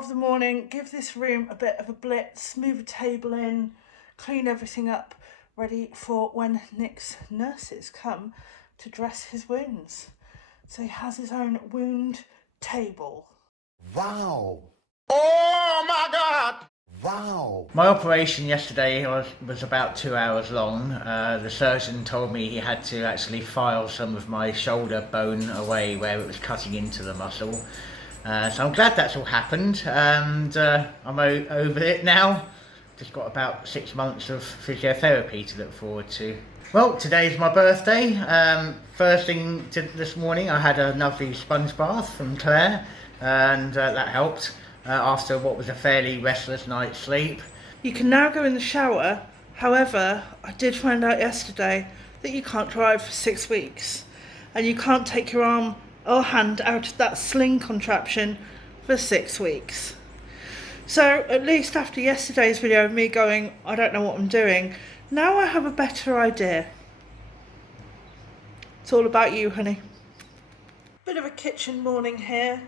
of the morning, give this room a bit of a blitz, move a table in, clean everything up, ready for when Nick's nurses come to dress his wounds. So he has his own wound table. Wow. Oh my God. Wow. My operation yesterday was about 2 hours long. The surgeon told me he had to actually file some of my shoulder bone away where it was cutting into the muscle. So I'm glad that's all happened, and I'm over it now. Just got about 6 months of physiotherapy to look forward to. Well, today's my birthday. First thing this morning I had a lovely sponge bath from Clare, and that helped after what was a fairly restless night's sleep. You can now go in the shower. However, I did find out yesterday that you can't drive for 6 weeks, and you can't take your arm or hand out of that sling contraption for 6 weeks. So at least after yesterday's video of me going, I don't know what I'm doing, now I have a better idea. It's all about you, honey. Bit of a kitchen morning here.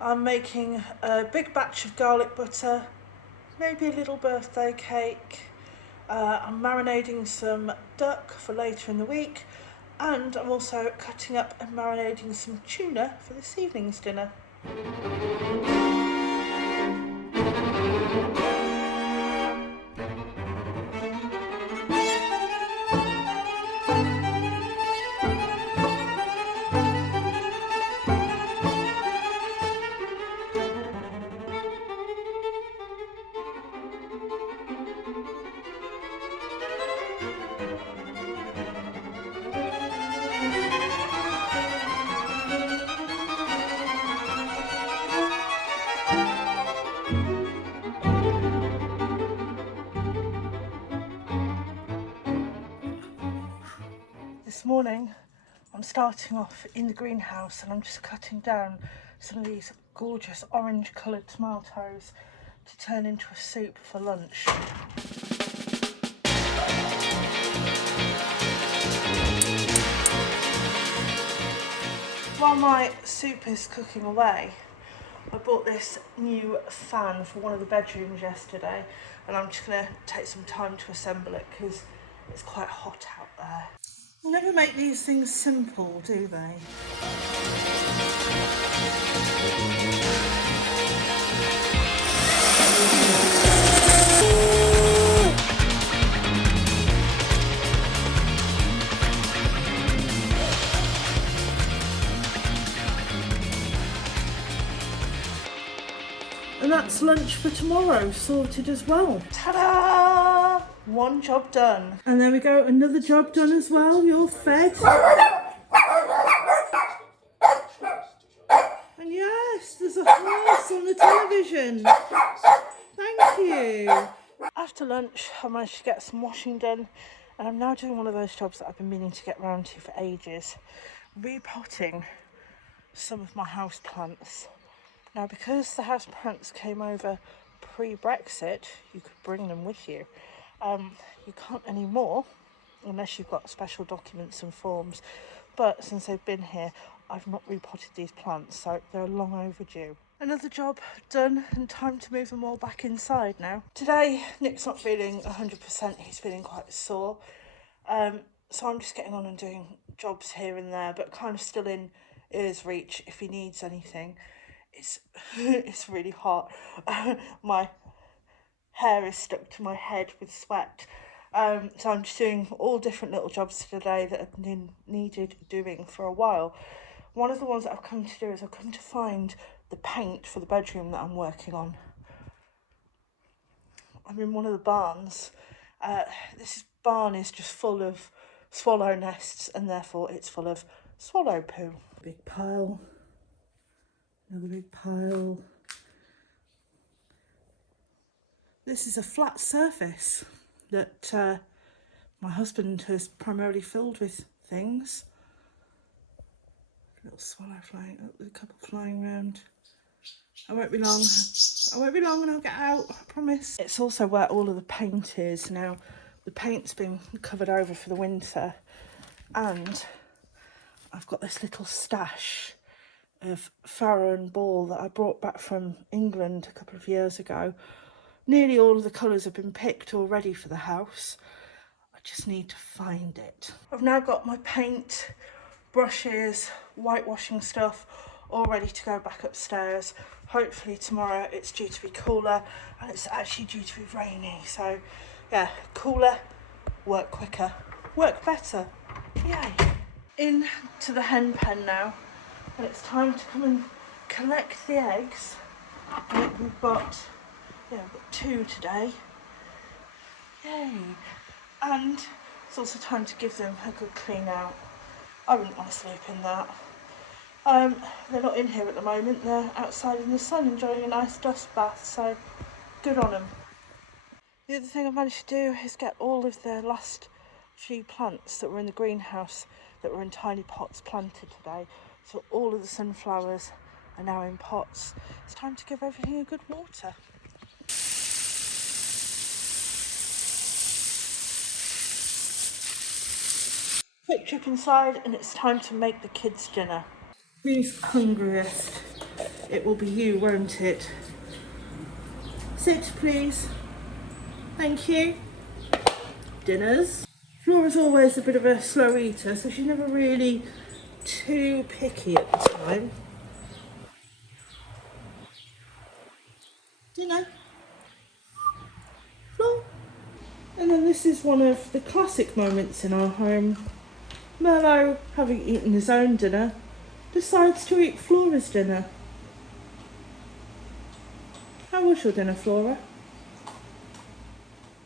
I'm making a big batch of garlic butter, maybe a little birthday cake. I'm marinating some duck for later in the week, and I'm also cutting up and marinating some tuna for this evening's dinner. This morning I'm starting off in the greenhouse and I'm just cutting down some of these gorgeous orange coloured tomatoes to turn into a soup for lunch. While my soup is cooking away, I bought this new fan for one of the bedrooms yesterday, and I'm just going to take some time to assemble it because it's quite hot out there. They never make these things simple, do they? And that's lunch for tomorrow sorted as well. Ta-da! One job done. And there we go, another job done as well. You're fed. And yes, there's a horse on the television. Thank you. After lunch, I managed to get some washing done, and I'm now doing one of those jobs that I've been meaning to get round to for ages. Repotting some of my house plants. Now, because the house plants came over pre-Brexit, you could bring them with you. You can't anymore unless you've got special documents and forms, but since they've been here I've not repotted these plants, so they're long overdue. Another job done, and time to move them all back inside now. Today Nick's not feeling 100%, he's feeling quite sore, so I'm just getting on and doing jobs here and there, but kind of still in ear's reach if he needs anything. It's really hot. My hair is stuck to my head with sweat, so I'm just doing all different little jobs today that have been needed doing for a while. One of the ones that I've come to do is I've come to find the paint for the bedroom that I'm working on. I'm in one of the barns. This barn is just full of swallow nests, and therefore it's full of swallow poo. Big pile. Another big pile. This is a flat surface that my husband has primarily filled with things. A little swallow flying, a couple flying around. I won't be long and I'll get out, I promise. It's also where all of the paint is. Now, the paint's been covered over for the winter, and I've got this little stash of farrow and ball that I brought back from England a couple of years ago. Nearly all of the colours have been picked already for the house. I just need to find it. I've now got my paint, brushes, whitewashing stuff all ready to go back upstairs. Hopefully tomorrow it's due to be cooler and it's actually due to be rainy. So yeah, cooler, work quicker, work better. Yay. In to the hen pen now, and it's time to come and collect the eggs. We've got 2 today. Yay. And it's also time to give them a good clean out. I wouldn't want to sleep in that. They're not in here at the moment, they're outside in the sun enjoying a nice dust bath, so good on them. The other thing I managed to do is get all of the last few plants that were in the greenhouse that were in tiny pots planted today. So all of the sunflowers are now in pots. It's time to give everything a good water. Quick trip inside and it's time to make the kids' dinner. Who's hungriest? It will be you, won't it? Sit, please. Thank you. Dinners. Flora's always a bit of a slow eater, so she's never really too picky at the time. Dinner. Flora. And then this is one of the classic moments in our home. Merlot, having eaten his own dinner, decides to eat Flora's dinner. How was your dinner, Flora?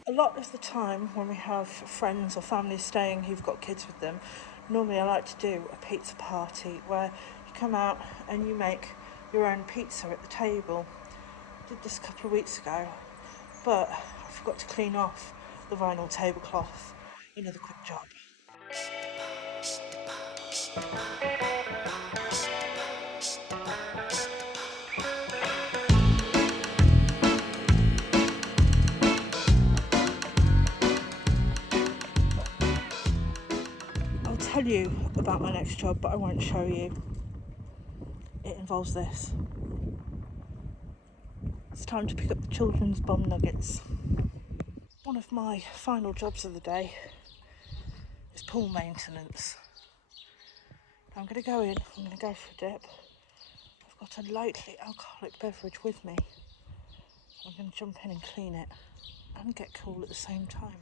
A lot of the time when we have friends or family staying who've got kids with them, normally I like to do a pizza party where you come out and you make your own pizza at the table. I did this a couple of weeks ago, but I forgot to clean off the vinyl tablecloth. Another quick job. I'll tell you about my next job, but I won't show you. It involves this. It's time to pick up the children's bum nuggets. One of my final jobs of the day is pool maintenance. I'm going to go in, I'm going to go for a dip. I've got a lightly alcoholic beverage with me. I'm going to jump in and clean it and get cool at the same time.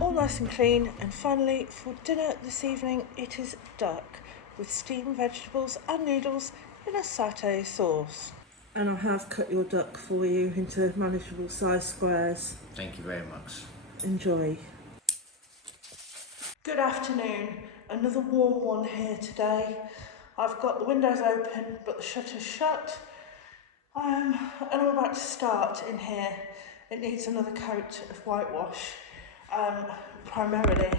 All nice and clean, and finally for dinner this evening it is duck with steamed vegetables and noodles in a satay sauce. And I have cut your duck for you into manageable size squares. Thank you very much. Enjoy. Good afternoon. Another warm one here today. I've got the windows open but the shutters shut. And I'm about to start in here. It needs another coat of whitewash, primarily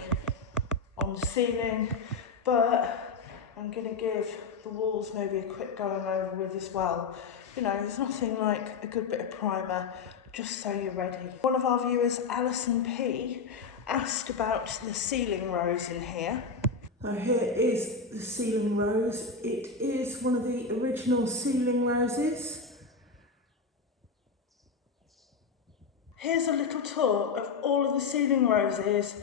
on the ceiling, but I'm going to give the walls maybe a quick going over with as well. You know, there's nothing like a good bit of primer, just so you're ready. One of our viewers, Alison P, asked about the ceiling rose in here. So here is the ceiling rose. It is one of the original ceiling roses. Here's a little tour of all of the ceiling roses.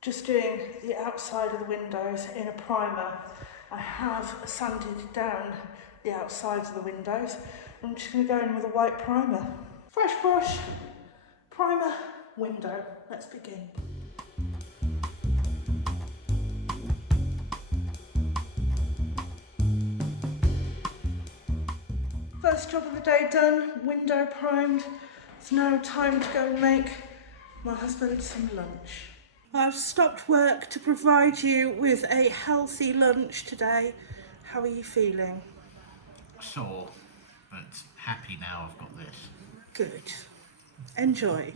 Just doing the outside of the windows in a primer. I have sanded down the outsides of the windows. I'm just going to go in with a white primer. Fresh brush, primer, window. Let's begin. First job of the day done, window primed. It's now time to go and make my husband some lunch. I've stopped work to provide you with a healthy lunch today. How are you feeling? Sore, but happy now I've got this. Good. Enjoy.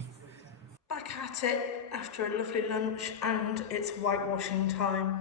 Back at it after a lovely lunch, and it's whitewashing time.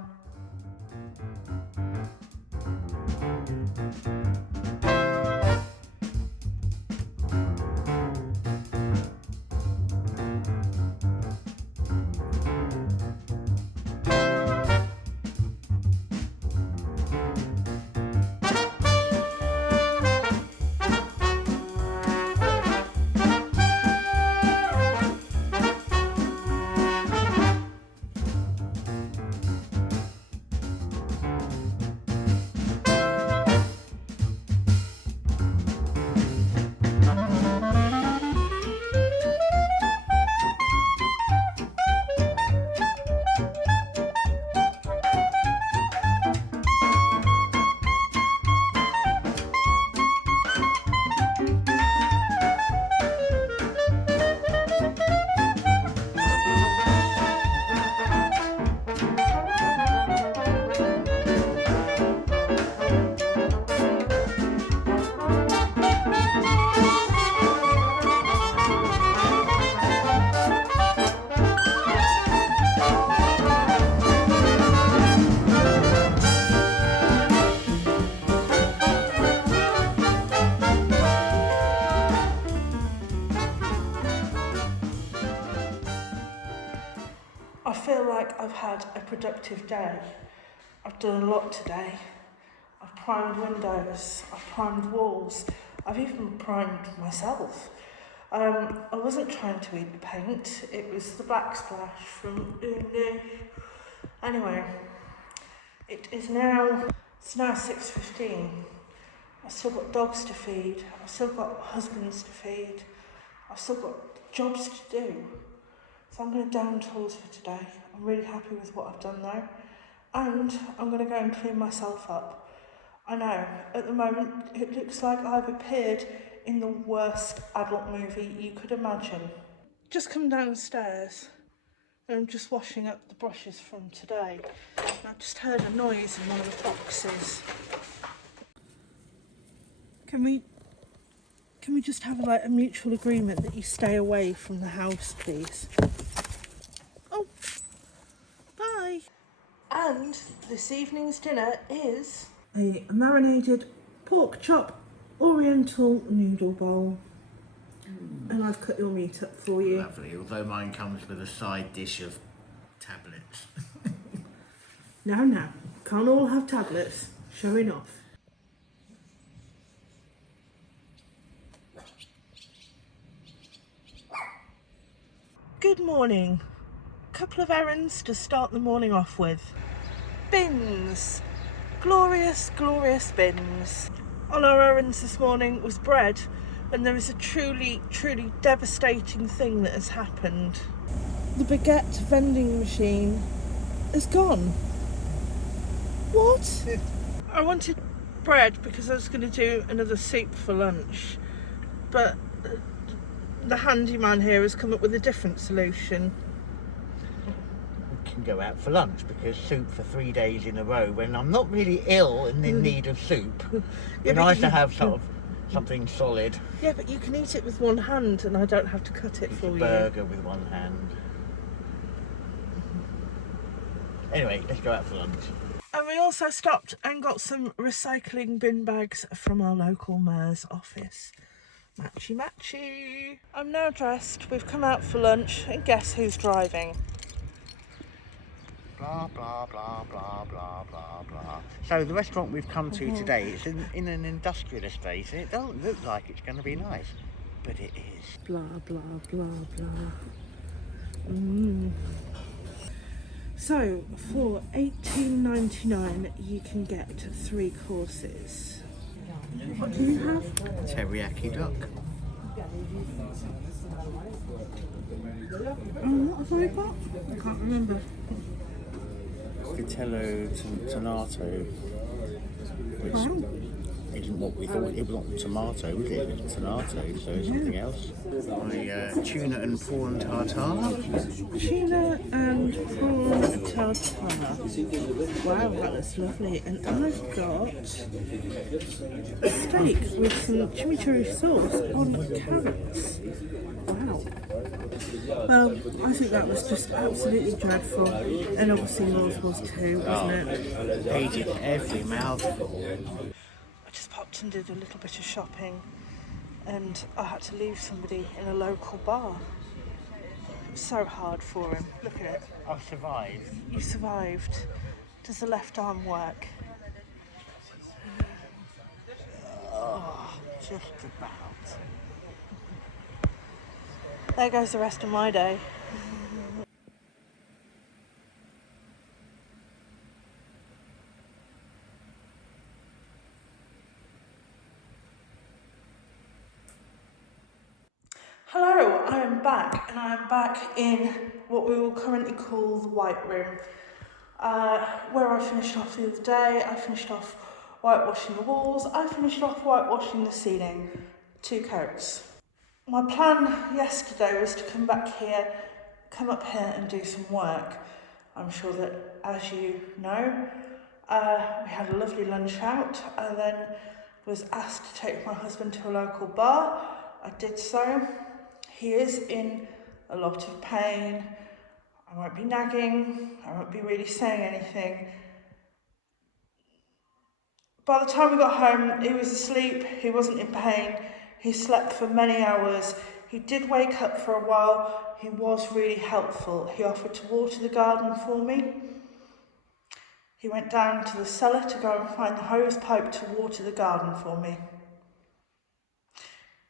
I feel like I've had a productive day. I've done a lot today. I've primed windows, I've primed walls, I've even primed myself. I wasn't trying to eat the paint, it was the backsplash from Errands. Anyway, it's now 6:15. I've still got dogs to feed, I've still got husbands to feed, I've still got jobs to do. So I'm going to down tools for today. I'm really happy with what I've done though. And I'm going to go and clean myself up. I know, at the moment it looks like I've appeared in the worst adult movie you could imagine. Just come downstairs and I'm just washing up the brushes from today. And I just heard a noise in one of the boxes. Can we just have like a mutual agreement that you stay away from the house, please? Oh, bye. And this evening's dinner is a marinated pork chop oriental noodle bowl. And I've cut your meat up for you. Lovely, although mine comes with a side dish of tablets. Now, can't all have tablets. Showing off. Good morning. Couple of errands to start the morning off with. Bins. Glorious, glorious bins. On our errands this morning was bread, and there is a truly, truly devastating thing that has happened. The baguette vending machine is gone. What? I wanted bread because I was going to do another soup for lunch, but the handyman here has come up with a different solution. We can go out for lunch because soup for 3 days in a row when I'm not really ill and in need of soup. Yeah, It's nice to have sort of something solid. Yeah, but you can eat it with one hand and I don't have to cut it Eat for a you. burger with one hand. Anyway, let's go out for lunch. And we also stopped and got some recycling bin bags from our local mayor's office. Matchy matchy. I'm now dressed, we've come out for lunch, and guess who's driving? Blah, blah, blah, blah, blah, blah, blah. So the restaurant we've come to today is in an industrial estate, and it doesn't look like it's going to be nice, but it is. Blah, blah, blah, blah. So, for $18.99 you can get 3 courses. What do you have? Teriyaki duck. What have I got? I can't remember. Vitello tonato, which isn't what we thought. It wasn't tomato, is it? It was tomato, so it's something else. My tuna and prawn tartare. Tuna and prawn tartare. Wow, that looks lovely. And I've got steak with some chimichurri sauce on carrots. Wow. Well, I think that was just absolutely dreadful. And obviously yours was too, wasn't it? Hated every mouthful. I just popped and did a little bit of shopping and I had to leave somebody in a local bar. It was so hard for him. Look at it. I survived. You survived. Does the left arm work? Oh, just about. There goes the rest of my day. Hello, I am back, and I am back in what we will currently call the white room. Where I finished off the other day, I finished off whitewashing the walls, I finished off whitewashing the ceiling, 2 coats. My plan yesterday was to come up here and do some work. I'm sure that, as you know, we had a lovely lunch out. I then was asked to take my husband to a local bar. I did so. He is in a lot of pain. I won't be nagging. I won't be really saying anything. By the time we got home, he was asleep. He wasn't in pain. He slept for many hours. He did wake up for a while. He was really helpful. He offered to water the garden for me. He went down to the cellar to go and find the hose pipe to water the garden for me.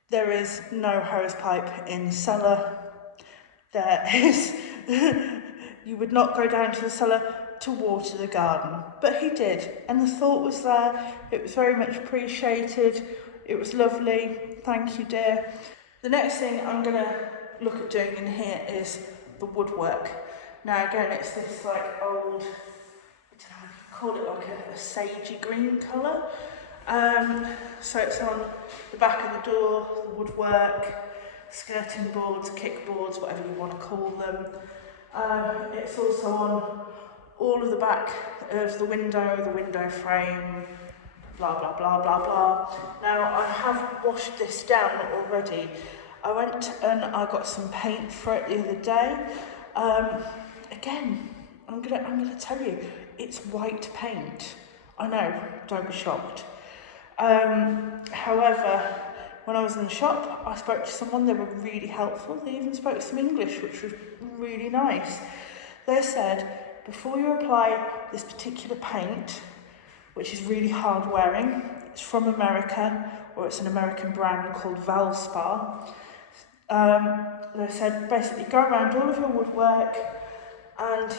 There is no hose pipe in the cellar. There is, you would not go down to the cellar to water the garden, but he did, and the thought was there. It was very much appreciated. It was lovely. Thank you, dear. The next thing I'm going to look at doing in here is the woodwork. Now again, it's this like old, I don't know, you call it like a sagey green colour. So it's on the back of the door, the woodwork, skirting boards, kickboards, whatever you want to call them. It's also on all of the back of the window frame, blah, blah, blah, blah, blah. Now, I have washed this down already. I went and I got some paint for it the other day. Again, I'm gonna tell you, it's white paint. I know, don't be shocked. However, when I was in the shop, I spoke to someone. They were really helpful. They even spoke some English, which was really nice. They said, before you apply this particular paint, which is really hard wearing, it's from America, or it's an American brand called Valspar. They said, basically go around all of your woodwork and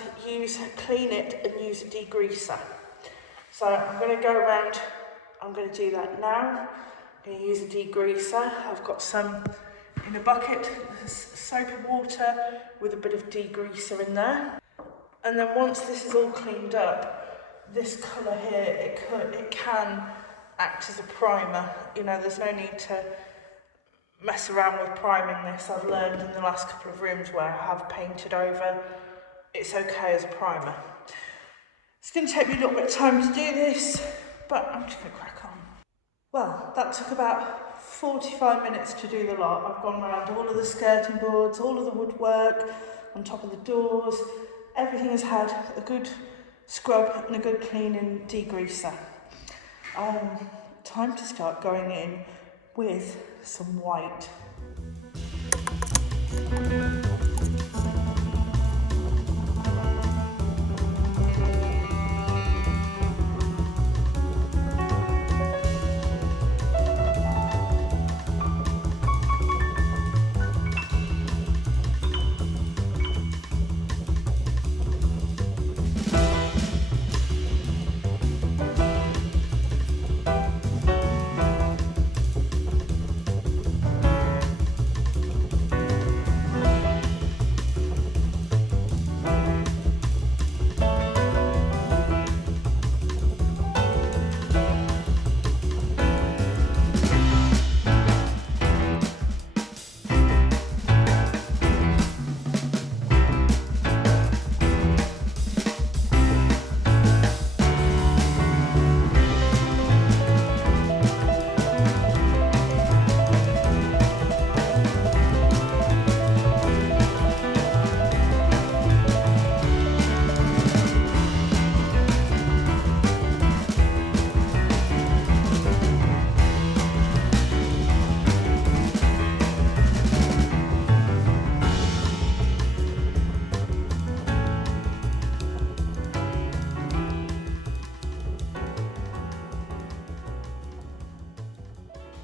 clean it and use a degreaser. So I'm going to go around, I'm going to do that now. I'm going to use a degreaser. I've got some in a bucket, soap and water with a bit of degreaser in there. And then once this is all cleaned up, this colour here, it can act as a primer. You know, there's no need to mess around with priming this. I've learned in the last couple of rooms where I have painted over, it's okay as a primer. It's going to take me a little bit of time to do this, but I'm just going to crack on. Well, that took about 45 minutes to do the lot. I've gone around all of the skirting boards, all of the woodwork, on top of the doors. Everything has had a good scrub and a good cleaning degreaser. Time to start going in with some white.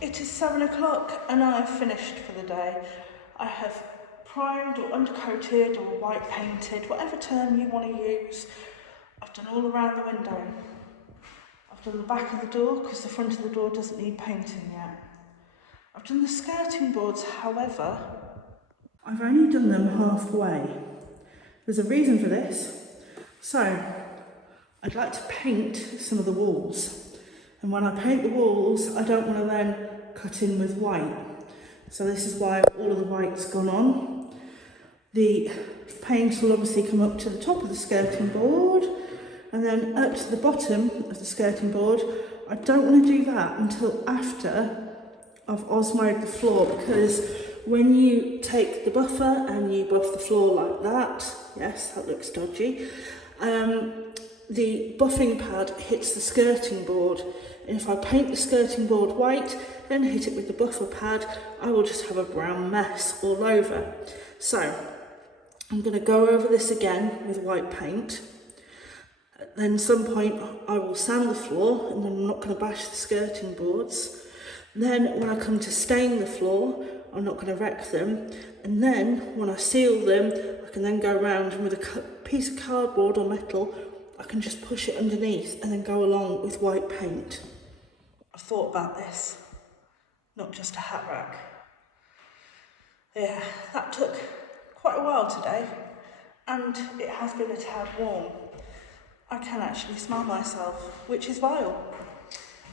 It is 7 o'clock and I have finished for the day. I have primed or undercoated or white painted, whatever term you want to use. I've done all around the window. I've done the back of the door because the front of the door doesn't need painting yet. I've done the skirting boards, however, I've only done them halfway. There's a reason for this. So, I'd like to paint some of the walls. And when I paint the walls, I don't want to then cut in with white. So this is why all of the white's gone on. The paint will obviously come up to the top of the skirting board and then up to the bottom of the skirting board. I don't want to do that until after I've osmoed the floor, because when you take the buffer and you buff the floor like that, yes, that looks dodgy, the buffing pad hits the skirting board, and if I paint the skirting board white, then hit it with the buffer pad, I will just have a brown mess all over. So, I'm going to go over this again with white paint. Then at some point I will sand the floor, and then I'm not going to bash the skirting boards. Then when I come to stain the floor, I'm not going to wreck them. And then when I seal them, I can then go around and with a piece of cardboard or metal, I can just push it underneath and then go along with white paint. I've thought about this, not just a hat rack. Yeah, that took quite a while today, and it has been a tad warm. I can actually smell myself, which is vile.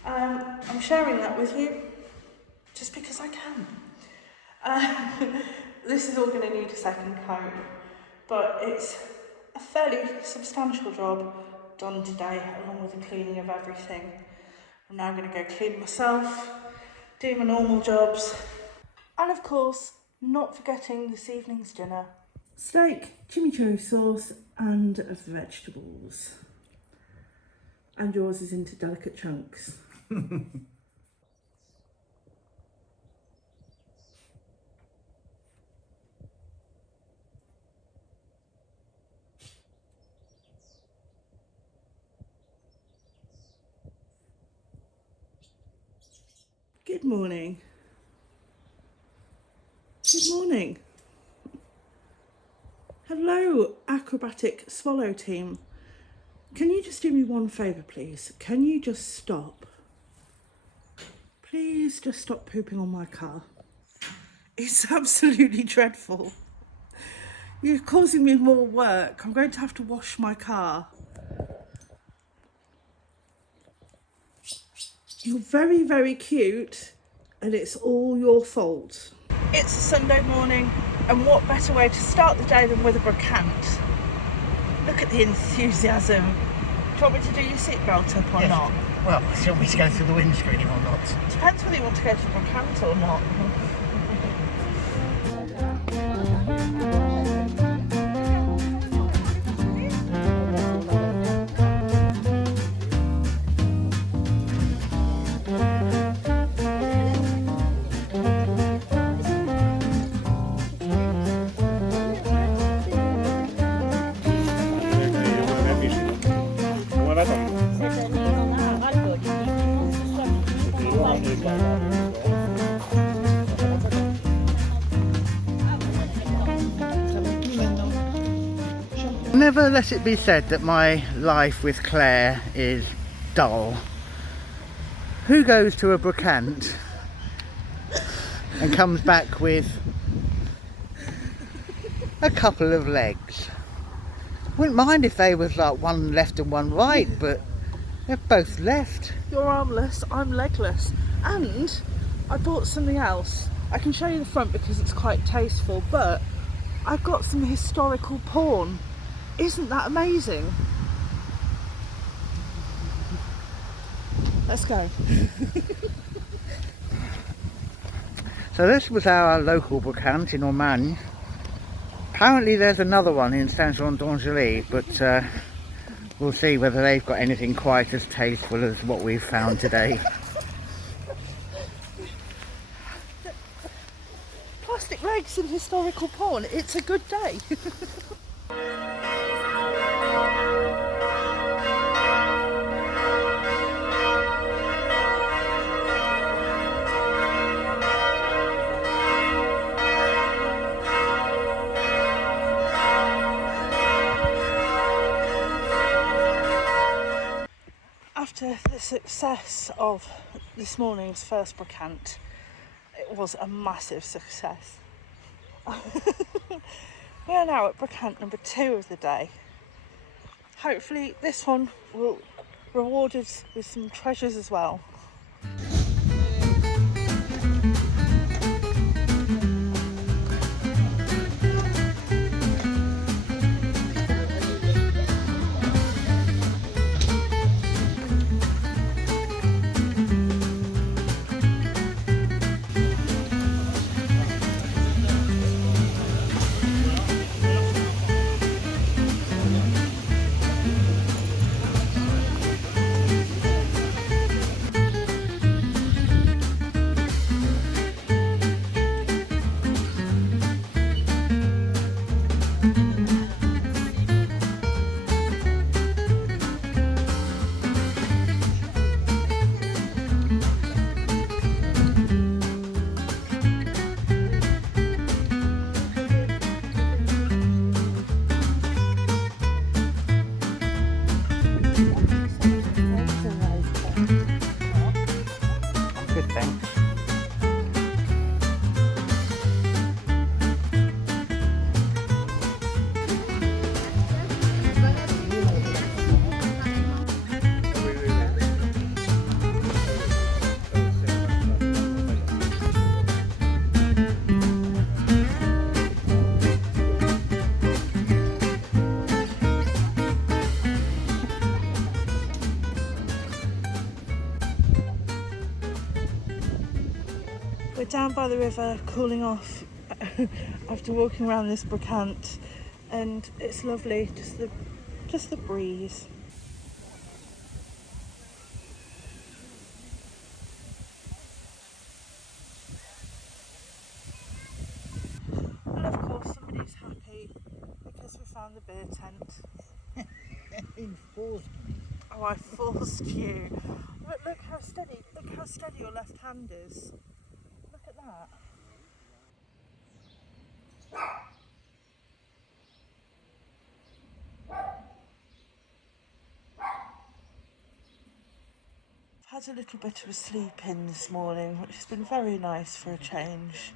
I'm sharing that with you just because I can. This is all going to need a second coat, but it's a fairly substantial job done today, along with the cleaning of everything. I'm now going to go clean myself, do my normal jobs, and of course, not forgetting this evening's dinner. Steak, chimichurri sauce and vegetables. And yours is into delicate chunks. Good morning. Good morning. Hello, acrobatic swallow team. Can you just do me one favour, please? Can you just stop? Please just stop pooping on my car. It's absolutely dreadful. You're causing me more work. I'm going to have to wash my car. You're very, very cute, and it's all your fault. It's a Sunday morning, and what better way to start the day than with a brocante? Look at the enthusiasm. Do you want me to do your seatbelt up or not? Well, do you want me to go through the windscreen or not? Depends whether you want to go to the brocante or not. Never let it be said that my life with Claire is dull. Who goes to a brocante and comes back with a couple of legs? Wouldn't mind if they was like one left and one right, but they're both left. You're armless, I'm legless. And I bought something else. I can show you the front because it's quite tasteful, but I've got some historical porn. Isn't that amazing? Let's go. So this was our local brocante in Errands. Apparently there's another one in Saint-Jean-d'Angely, but we'll see whether they've got anything quite as tasteful as what we've found today. Plastic legs and historical porn, it's a good day. After the success of this morning's first brocante, it was a massive success. We are now at brocante number 2 of the day. Hopefully this one will reward us with some treasures as well. Good, thanks. We're down by the river cooling off after walking around this brocante, and it's lovely, just the breeze. And of course somebody's happy because we found the beer tent. Enforced me. Oh, I forced you. Look how steady your left hand is. Look at that. I've had a little bit of a sleep in this morning, which has been very nice for a change.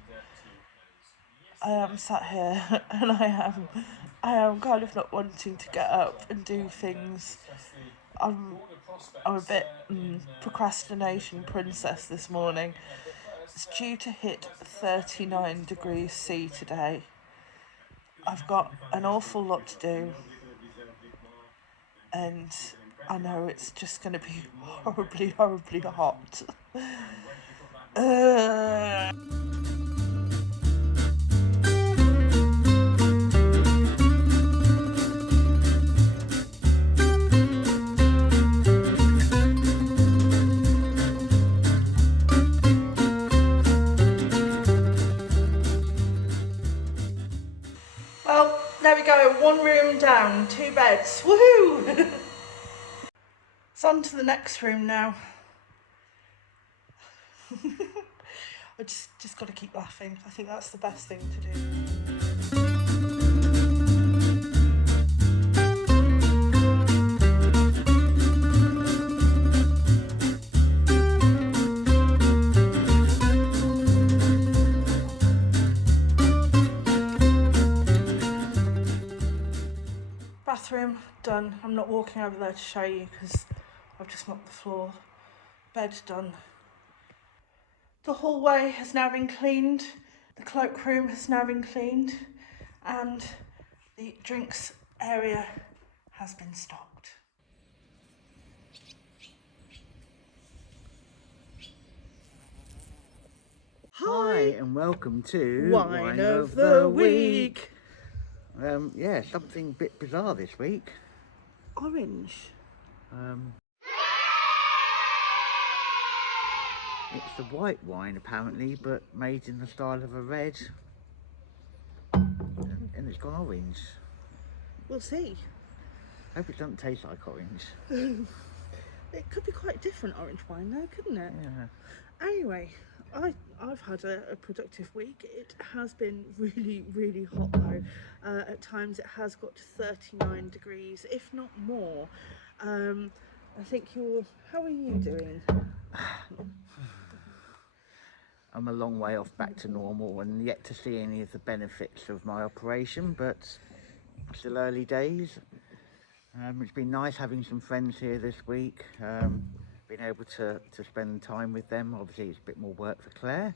I am sat here and I am kind of not wanting to get up and do things. I'm a bit procrastination princess this morning. It's due to hit 39 degrees C today. I've got an awful lot to do, and I know it's just going to be horribly, horribly hot. Well, there we go, 1 room down, 2 beds, woohoo! It's on to the next room now. I just got to keep laughing. I think that's the best thing to do. Bathroom done. I'm not walking over there to show you because I've just mopped the floor. Bed done. The hallway has now been cleaned. The cloakroom has now been cleaned, and the drinks area has been stocked. Hi and welcome to Wine of the Week. Yeah, something a bit bizarre this week. Orange. It's a white wine apparently, but made in the style of a red, and it's gone orange. We'll see. Hope it doesn't taste like orange. It could be quite different orange wine though, couldn't it? Yeah. Anyway, I've had a productive week. It has been really, really hot though. At times it has got to 39 degrees, if not more. I think you're... How are you doing? I'm a long way off back to normal and yet to see any of the benefits of my operation, but still early days. It's been nice having some friends here this week, being able to spend time with them. Obviously it's a bit more work for Claire.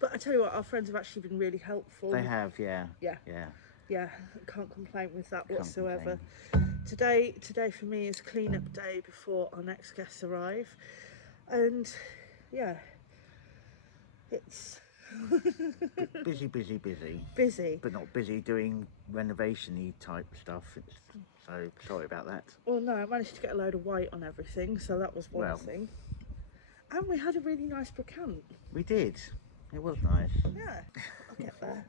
But I tell you what, our friends have actually been really helpful. They have, yeah. Yeah. Yeah. Yeah, can't complain with that Can't whatsoever. complain. Today for me is clean up day before our next guests arrive. And yeah, it's Busy. busy. But not busy doing renovation-y type stuff. So sorry about that. Well, no, I managed to get a load of white on everything, so that was one Well. thing. And we had a really nice brocante. We did. It was nice. Yeah, I'll get there.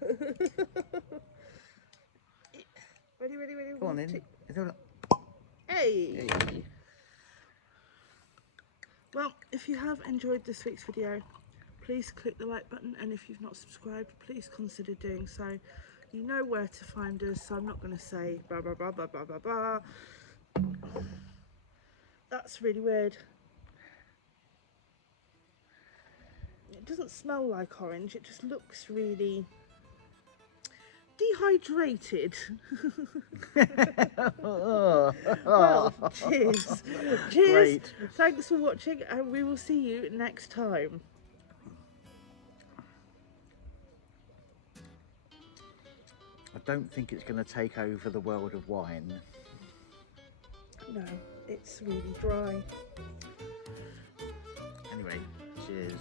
Ready. Go on 1, 2. then. Is there Hey! Hey. Well, if you have enjoyed this week's video, please click the like button, and if you've not subscribed, please consider doing so. You know where to find us, so I'm not going to say blah blah blah blah blah blah blah. That's really weird. It doesn't smell like orange, it just looks really dehydrated. Well, cheers. Great. Thanks for watching, and we will see you next time. I don't think it's going to take over the world of wine. No, it's really dry. Anyway, cheers.